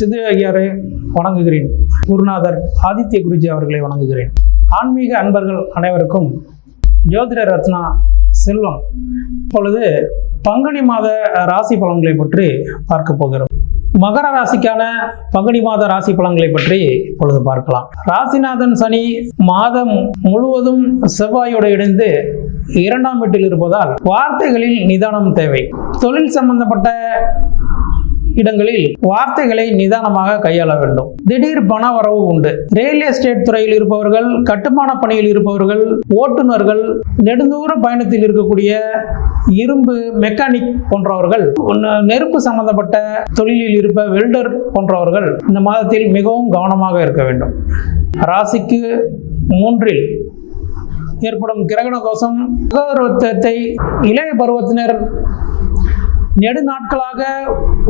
சிது ஐயரை வணங்குகிறேன். குருநாதர் ஆதித்ய குருஜி அவர்களை வணங்குகிறேன். ஆன்மீக அன்பர்கள் அனைவருக்கும் ஜோதிட ரத்னா செல்வம். இப்பொழுது பங்குனி மாத ராசி பலன்களை பற்றி பார்க்க போகிறோம். மகர ராசிக்கான பங்குனி மாத ராசி பலன்களை பற்றி இப்பொழுது பார்க்கலாம். ராசிநாதன் சனி மாதம் முழுவதும் செவ்வாயோடு இணைந்து 2ஆம் வீட்டில் இருப்பதால் வார்த்தைகளில் நிதானம் தேவை. தொழில் சம்பந்தப்பட்ட இடங்களில் வார்த்தைகளை நிதானமாக கையாள வேண்டும். திடீர் பண வரவு உண்டு. ரியல் எஸ்டேட் துறையில் இருப்பவர்கள், கட்டுமான பணியில் இருப்பவர்கள், ஓட்டுநர்கள், நெடுந்தூர பயணத்தில் இருக்கக்கூடிய இரும்பு மெக்கானிக் போன்றவர்கள், நெருப்பு சம்பந்தப்பட்ட தொழிலில் இருப்ப வெல்டர் போன்றவர்கள் இந்த மாதத்தில் மிகவும் கவனமாக இருக்க வேண்டும். ராசிக்கு 3இல் ஏற்படும் கிரகண தோஷம் பருவத்தை இளைய பருவத்தினர் நெடுநாட்களாக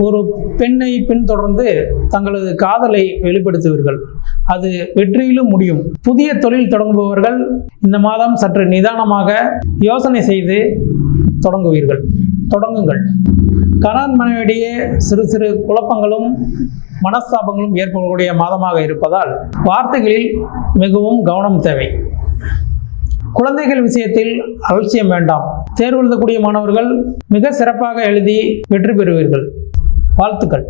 ஒரு பெண்ணை பின்தொடர்ந்து தங்களது காதலை வெளிப்படுத்துவீர்கள். அது வெற்றியிலும் முடியும். புதிய தொழில் தொடங்குபவர்கள் இந்த மாதம் சற்று நிதானமாக யோசனை செய்து தொடங்குங்கள். கணவன் மனைவியிடையே சிறு சிறு குழப்பங்களும் மனஸ்தாபங்களும் ஏற்படக்கூடிய மாதமாக இருப்பதால் வார்த்தைகளில் மிகவும் கவனம் தேவை. குழந்தைகள் விஷயத்தில் அலட்சியம் வேண்டாம். தேர்வு எழுதக்கூடிய மாணவர்கள் மிக சிறப்பாக எழுதி வெற்றி பெறுவீர்கள். வாழ்த்துக்கள்.